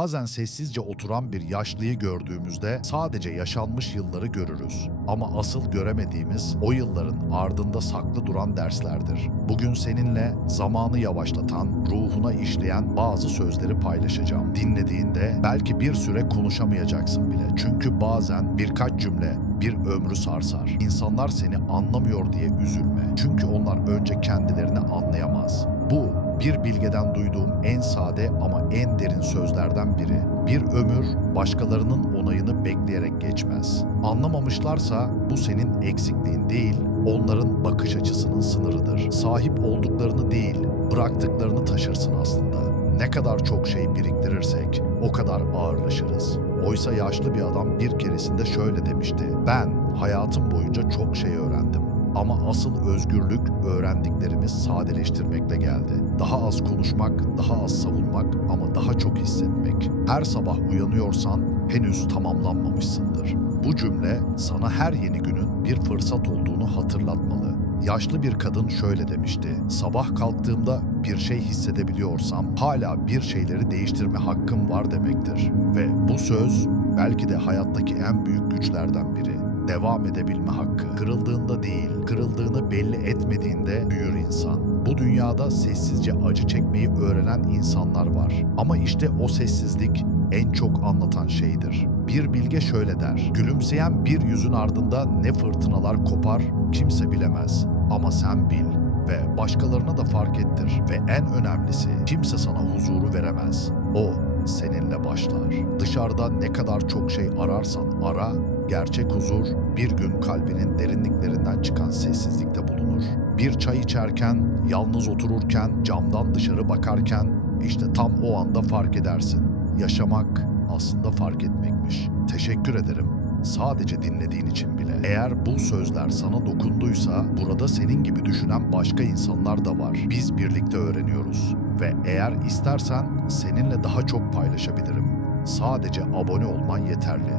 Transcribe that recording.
Bazen sessizce oturan bir yaşlıyı gördüğümüzde sadece yaşanmış yılları görürüz. Ama asıl göremediğimiz o yılların ardında saklı duran derslerdir. Bugün seninle zamanı yavaşlatan, ruhuna işleyen bazı sözleri paylaşacağım. Dinlediğinde belki bir süre konuşamayacaksın bile. Çünkü bazen birkaç cümle bir ömrü sarsar. İnsanlar seni anlamıyor diye üzülme. Çünkü onlar önce kendilerini anlayamaz. Bu bir bilgeden duyduğum en sade ama en derin sözlerden biri. Bir ömür başkalarının onayını bekleyerek geçmez. Anlamamışlarsa bu senin eksikliğin değil, onların bakış açısının sınırıdır. Sahip olduklarını değil, bıraktıklarını taşırsın aslında. Ne kadar çok şey biriktirirsek o kadar ağırlaşırız. Oysa yaşlı bir adam bir keresinde şöyle demişti. Ben hayatım boyunca çok şey öğrendim. Ama asıl özgürlük öğrendiklerimiz sadeleştirmekle geldi. Daha az konuşmak, daha az savunmak ama daha çok hissetmek. Her sabah uyanıyorsan henüz tamamlanmamışsındır. Bu cümle sana her yeni günün bir fırsat olduğunu hatırlatmalı. Yaşlı bir kadın şöyle demişti. Sabah kalktığımda bir şey hissedebiliyorsam hala bir şeyleri değiştirme hakkım var demektir. Ve bu söz belki de hayattaki en büyük güçlerden biri. Devam edebilme hakkı. Kırıldığında değil, kırıldığını belli etmediğinde büyür insan. Bu dünyada sessizce acı çekmeyi öğrenen insanlar var. Ama işte o sessizlik en çok anlatan şeydir. Bir bilge şöyle der. Gülümseyen bir yüzün ardında ne fırtınalar kopar kimse bilemez. Ama sen bil ve başkalarına da fark ettir. Ve en önemlisi kimse sana huzuru veremez. O seninle başlar. Dışarıda ne kadar çok şey ararsan ara, gerçek huzur bir gün kalbinin derinliklerinden çıkan sessizlikte bulunur. Bir çay içerken, yalnız otururken, camdan dışarı bakarken işte tam o anda fark edersin. Yaşamak aslında fark etmekmiş. Teşekkür ederim. Sadece dinlediğin için bile. Eğer bu sözler sana dokunduysa burada senin gibi düşünen başka insanlar da var. Biz birlikte öğreniyoruz ve eğer istersen seninle daha çok paylaşabilirim. Sadece abone olman yeterli.